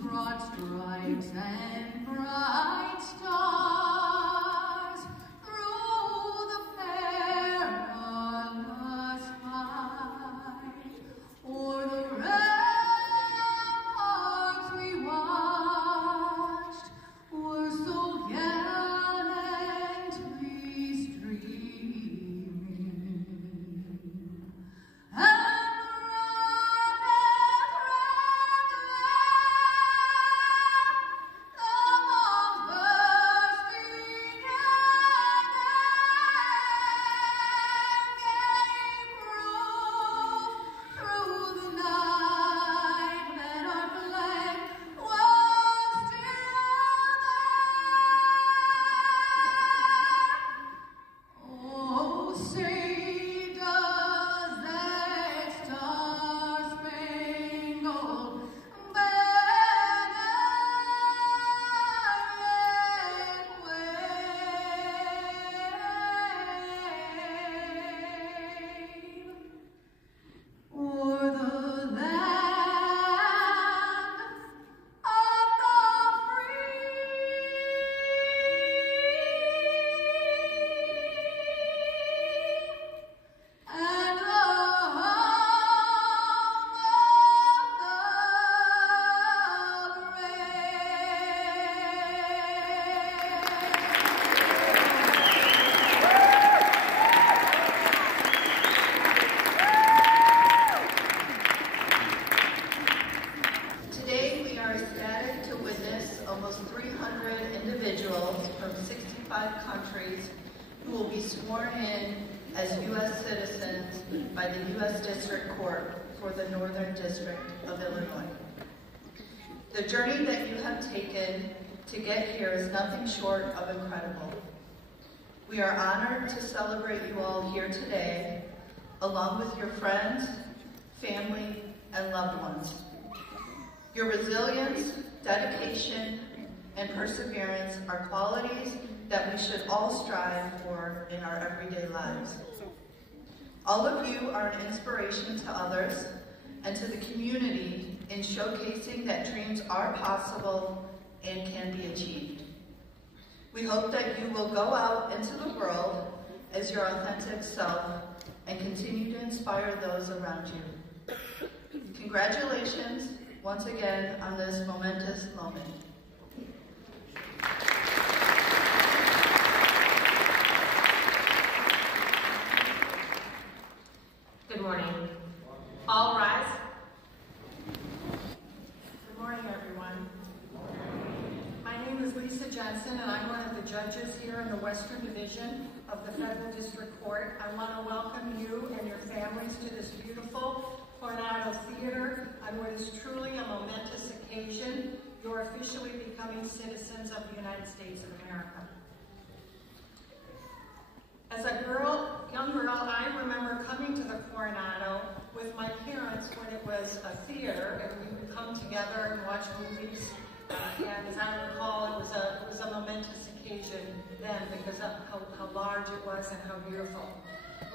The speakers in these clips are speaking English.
broad stripes and bright stars through the perilous fight, o'er the ramparts we watched were so gallantly streaming, and almost 300 individuals from 65 countries who will be sworn in as U.S. citizens by the U.S. District Court for the Northern District of Illinois. The journey that you have taken to get here is nothing short of incredible. We are honored to celebrate you all here today, along with your friends, family, and loved ones. Your resilience, dedication, and perseverance are qualities that we should all strive for in our everyday lives. All of you are an inspiration to others and to the community in showcasing that dreams are possible and can be achieved. We hope that you will go out into the world as your authentic self and continue to inspire those around you. Congratulations once again on this momentous moment. Good morning. All rise. Good morning, everyone. My name is Lisa Jensen, and I'm one of the judges here in the Western Division of the Federal District Court. I want to welcome you and your families to this beautiful Coronado Theater on what is truly a momentous occasion. You're officially becoming citizens of the United States of America. As a young girl, I remember coming to the Coronado with my parents when it was a theater, and we would come together and watch movies. And as I recall, it was a momentous occasion then because of how large it was and how beautiful.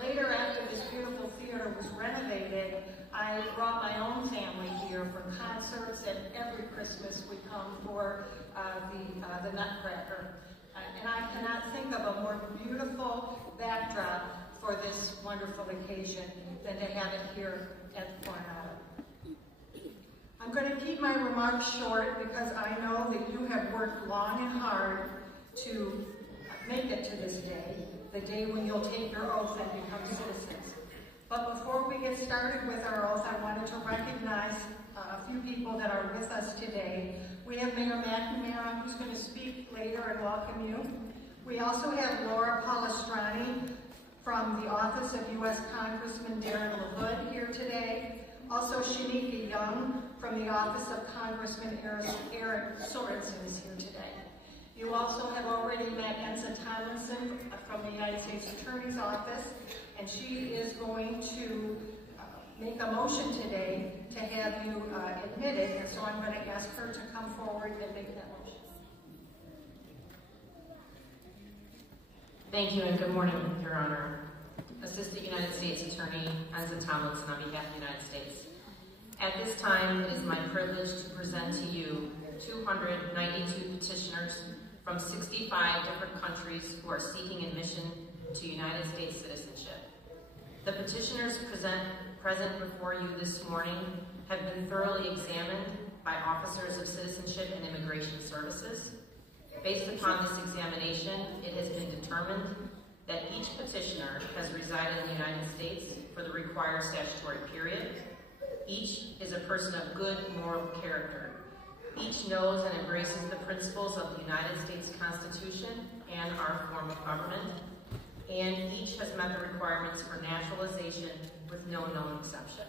Later, after this beautiful theater was renovated, I brought my own family here for concerts, and every Christmas we come for the Nutcracker. And I cannot think of a more beautiful backdrop for this wonderful occasion than to have it here at Coronado. I'm going to keep my remarks short because I know that you have worked long and hard to make it to this day, the day when you'll take your oath and become citizens. But before we get started with our oath, I wanted to recognize a few people that are with us today. We have Mayor McNamara, who's going to speak later and welcome you. We also have Laura Palestrani from the Office of U.S. Congressman Darren LaHood here today. Also, Shanika Young from the Office of Congressman Eric Sorensen is here today. You also have already met Enza Tomlinson from the United States Attorney's Office, and she is going to make a motion today to have you admitted, and so I'm going to ask her to come forward and make that motion. Thank you and good morning, Your Honor. Assistant United States Attorney Enza Tomlinson on behalf of the United States. At this time, it is my privilege to present to you 292 petitioners from 65 different countries who are seeking admission to United States citizenship. The petitioners present before you this morning have been thoroughly examined by officers of Citizenship and Immigration Services. Based upon this examination, it has been determined that each petitioner has resided in the United States for the required statutory period. Each is a person of good moral character. Each knows and embraces the principles of the United States Constitution and our form of government. And each has met the requirements for naturalization with no known exception.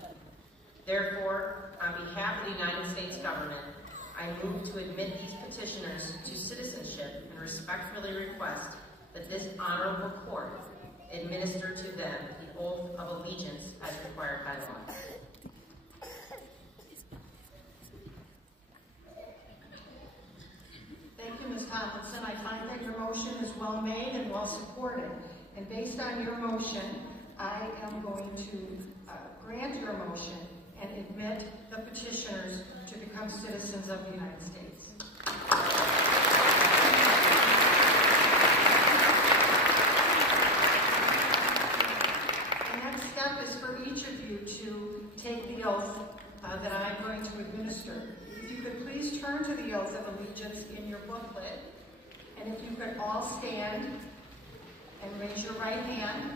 Therefore, on behalf of the United States government, I move to admit these petitioners to citizenship and respectfully request that this honorable court administer to them the oath of allegiance as required by law. Thank you, Ms. Tomlinson. I find that your motion is well made and well supported. And based on your motion, I am going to grant your motion and admit the petitioners to become citizens of the United States. The next step is for each of you to take the oath that I'm going to administer. If you could please turn to the oath of allegiance in your booklet, and if you could all stand and raise your right hand.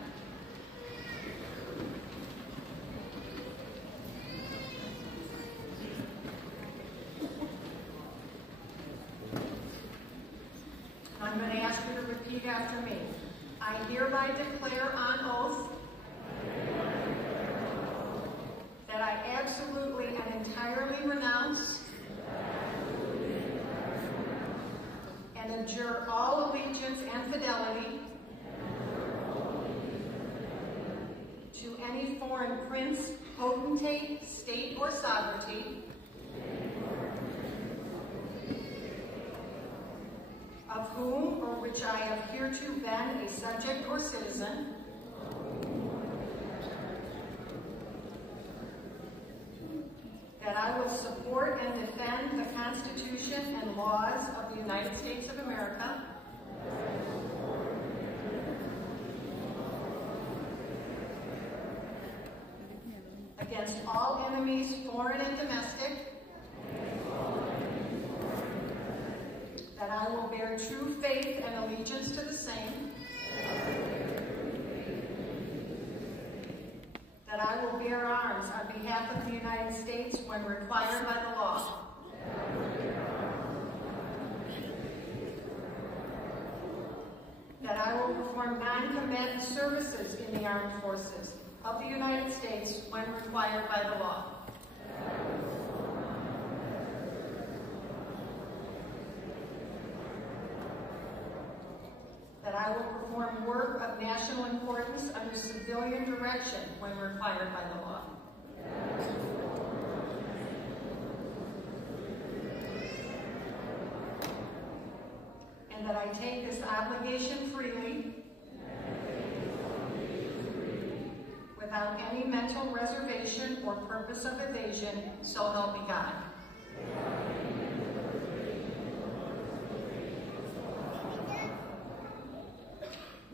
I'm going to ask you to repeat after me. I hereby declare on oath that I absolutely and entirely renounce and abjure all allegiance and fidelity to any foreign prince, potentate, state, or sovereignty, of whom or which I have hereto been a subject or citizen, that I will support and defend the Constitution and laws of the United States of America, against all enemies, foreign and domestic, that I will bear true faith and allegiance to the same, that I will bear arms on behalf of the United States when required by the law, that I will perform non-combatant services in the armed forces of the United States when required by the law, that I will perform work of national importance under civilian direction when required by the law, and that I take this obligation freely without any mental reservation or purpose of evasion, so help me God.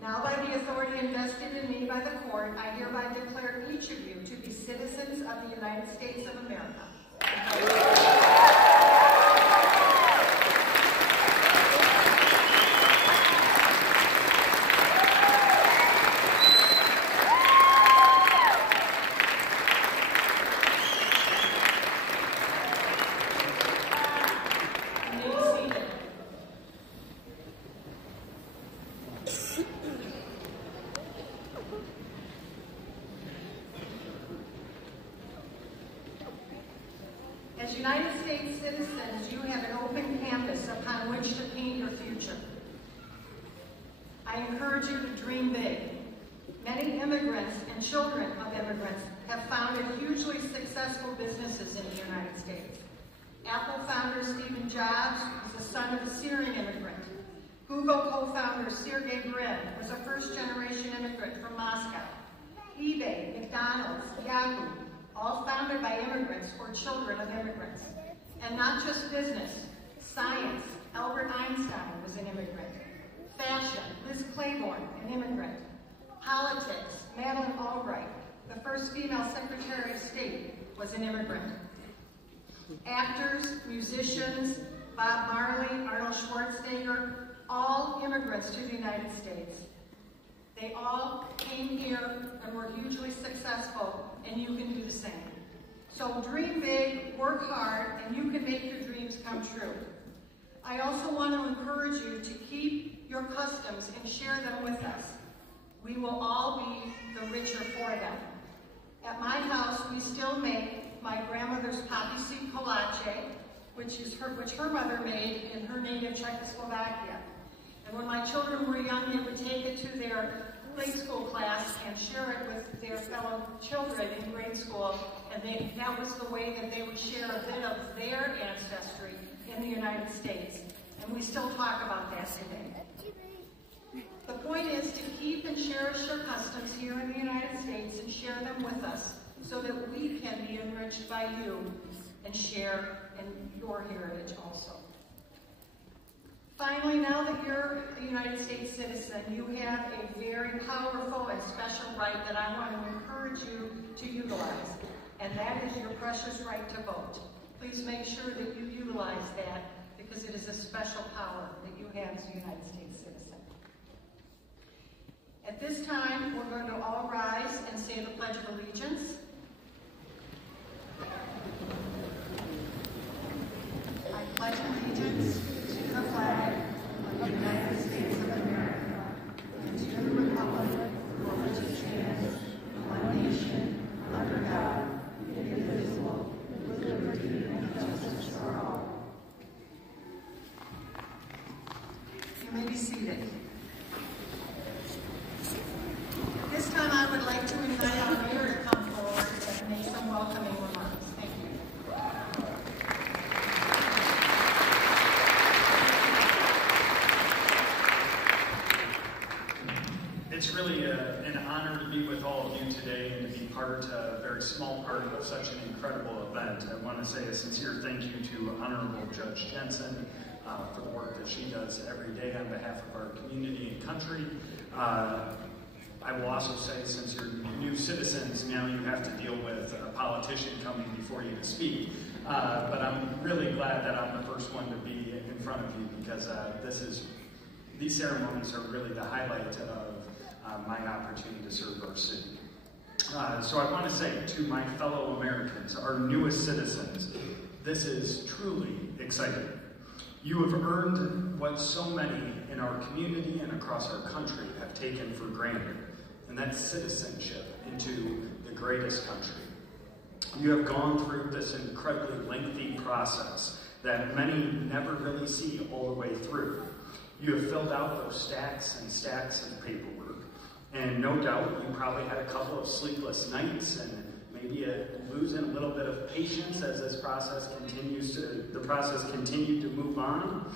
Now, by the authority invested in me by the court, I hereby declare each of you to be citizens of the United States of America. As United States citizens, you have an open canvas upon which to paint your future. I encourage you to dream big. Many immigrants and children of immigrants have founded hugely successful businesses in the United States. Apple founder Steve Jobs was the son of a Syrian immigrant. Google co-founder Sergey Brin was a first-generation immigrant from Moscow. eBay, McDonald's, Yahoo, all founded by immigrants or children of immigrants. And not just business, science, Albert Einstein was an immigrant. Fashion, Liz Claiborne, an immigrant. Politics, Madeleine Albright, the first female Secretary of State, was an immigrant. Actors, musicians, Bob Marley, Arnold Schwarzenegger, all immigrants to the United States. They all came here and were hugely successful, and you can do the same. So dream big, work hard, and you can make your dreams come true. I also want to encourage you to keep your customs and share them with us. We will all be the richer for them. At my house, we still make my grandmother's poppy seed kolache, which her mother made in her native Czechoslovakia. And when my children were young, they would take it to their grade school class and share it with their fellow children in grade school. And that was the way that they would share a bit of their ancestry in the United States. And we still talk about that today. The point is to keep and cherish your customs here in the United States and share them with us so that we can be enriched by you and share in your heritage also. Finally, now that you're a United States citizen, you have a very powerful and special right that I want to encourage you to utilize, and that is your precious right to vote. Please make sure that you utilize that because it is a special power that you have as a United States citizen. At this time, we're going to all rise and say the Pledge of Allegiance. I pledge allegiance to the flag of the United States of America and to the republic for which it stands, one nation, under God, indivisible, with liberty and justice for all. You may be seated. This time I would like to invite our mayor to come forward and make some welcoming remarks. Thank you. It's really an honor to be with all of you today and to be a very small part of such an incredible event. I want to say a sincere thank you to Honorable Judge Jensen for the work that she does every day on behalf of our community and country. I will also say, since you're new citizens, now you have to deal with a politician coming before you to speak. But I'm really glad that I'm the first one to be in front of you because these ceremonies are really the highlight of my opportunity to serve our city. So I want to say to my fellow Americans, our newest citizens, this is truly exciting. You have earned what so many in our community and across our country have taken for granted, and that's citizenship into the greatest country. You have gone through this incredibly lengthy process that many never really see all the way through. You have filled out those stacks and stacks of paperwork, and no doubt you probably had a couple of sleepless nights and maybe losing a little bit of patience as the process continued to move on.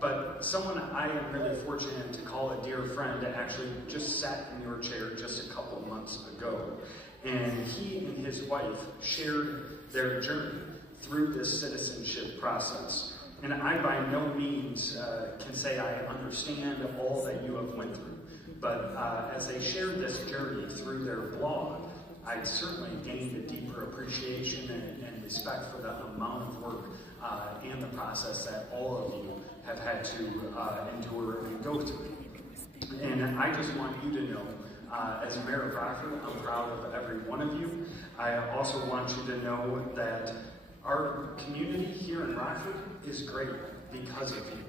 But someone I am really fortunate to call a dear friend actually just sat in your chair just a couple months ago. And he and his wife shared their journey through this citizenship process. And I by no means can say I understand all that you have went through. But as they shared this journey through their blog, I certainly gained a deeper appreciation and respect for the amount of work and the process that all of you have had to endure and go through. And I just want you to know, as Mayor of Rockford, I'm proud of every one of you. I also want you to know that our community here in Rockford is great because of you.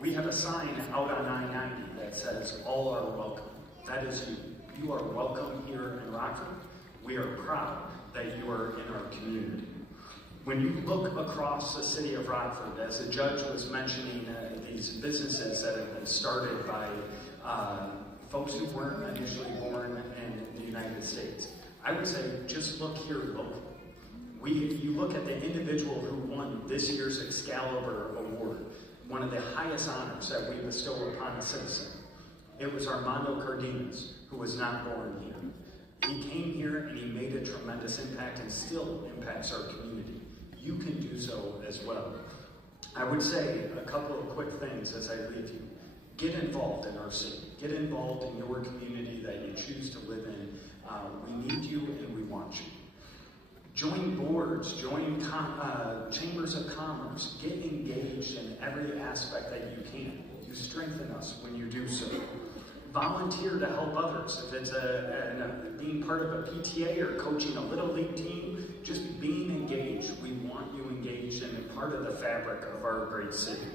We have a sign out on I-90 that says, "All are welcome." That is you. You are welcome here in Rockford. We are proud that you are in our community. When you look across the city of Rockford, as the judge was mentioning these businesses that have been started by folks who weren't initially born in the United States, I would say just look here locally. You look at the individual who won this year's Excalibur Award, one of the highest honors that we bestow upon a citizen. It was Armando Cardenas, who was not born here. He came here and he made a tremendous impact and still impacts our community. You can do so as well. I would say a couple of quick things as I leave you. Get involved in our city. Get involved in your community that you choose to live in. We need you and we want you. Join boards, join chambers of commerce. Get engaged in every aspect that you can. You strengthen us when you do so. Volunteer to help others. If it's being part of a PTA or coaching a little league team, just being engaged. We want you engaged and part of the fabric of our great city.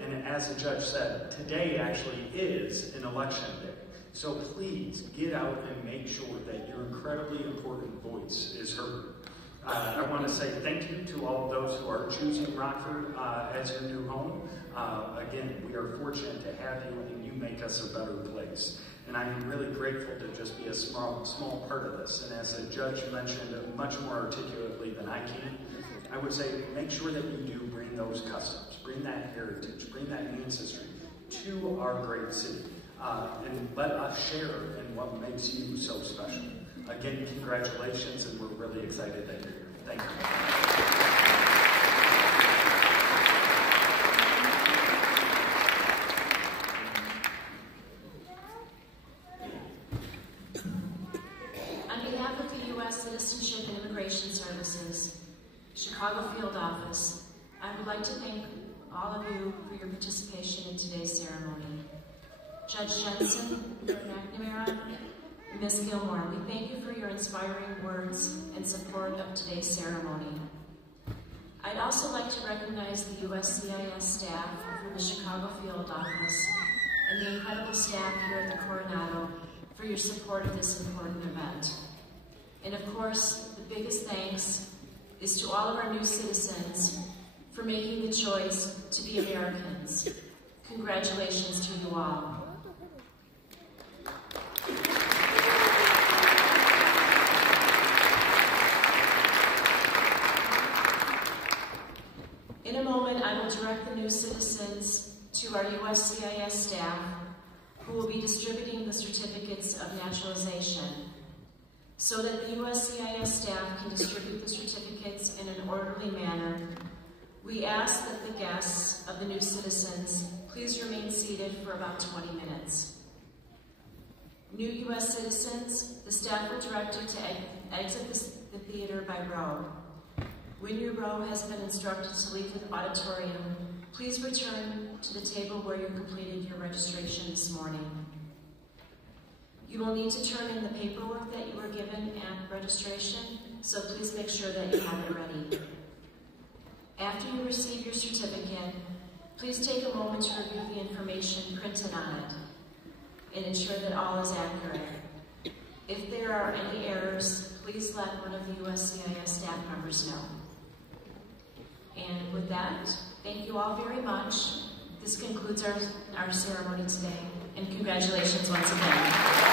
And as the judge said, today actually is an election day. So please get out and make sure that your incredibly important voice is heard. I want to say thank you to all of those who are choosing Rockford as your new home. Again, we are fortunate to have you, and you make us a better place. And I am really grateful to just be a small part of this. And as the judge mentioned much more articulately than I can, I would say make sure that you do bring those customs, bring that heritage, bring that ancestry to our great city. And let us share in what makes you so special. Again, congratulations, and we're really excited that you're here. Thank you. On behalf of the U.S. Citizenship and Immigration Services, Chicago Field Office, I would like to thank all of you for your participation in today's ceremony. Judge Jensen, McNamara, Ms. Gilmore, we thank you for your inspiring words and support of today's ceremony. I'd also like to recognize the USCIS staff from the Chicago Field Office and the incredible staff here at the Coronado for your support of this important event. And of course, the biggest thanks is to all of our new citizens for making the choice to be Americans. Congratulations to you all. In a moment, I will direct the new citizens to our USCIS staff, who will be distributing the certificates of naturalization. So that the USCIS staff can distribute the certificates in an orderly manner, we ask that the guests of the new citizens please remain seated for about 20 minutes. New U.S. citizens, the staff are directed to exit the theater by row. When your row has been instructed to leave the auditorium, please return to the table where you completed your registration this morning. You will need to turn in the paperwork that you were given at registration, so please make sure that you have it ready. After you receive your certificate, please take a moment to review the information printed on it and ensure that all is accurate. If there are any errors, please let one of the USCIS staff members know. And with that, thank you all very much. This concludes our ceremony today, and congratulations once again.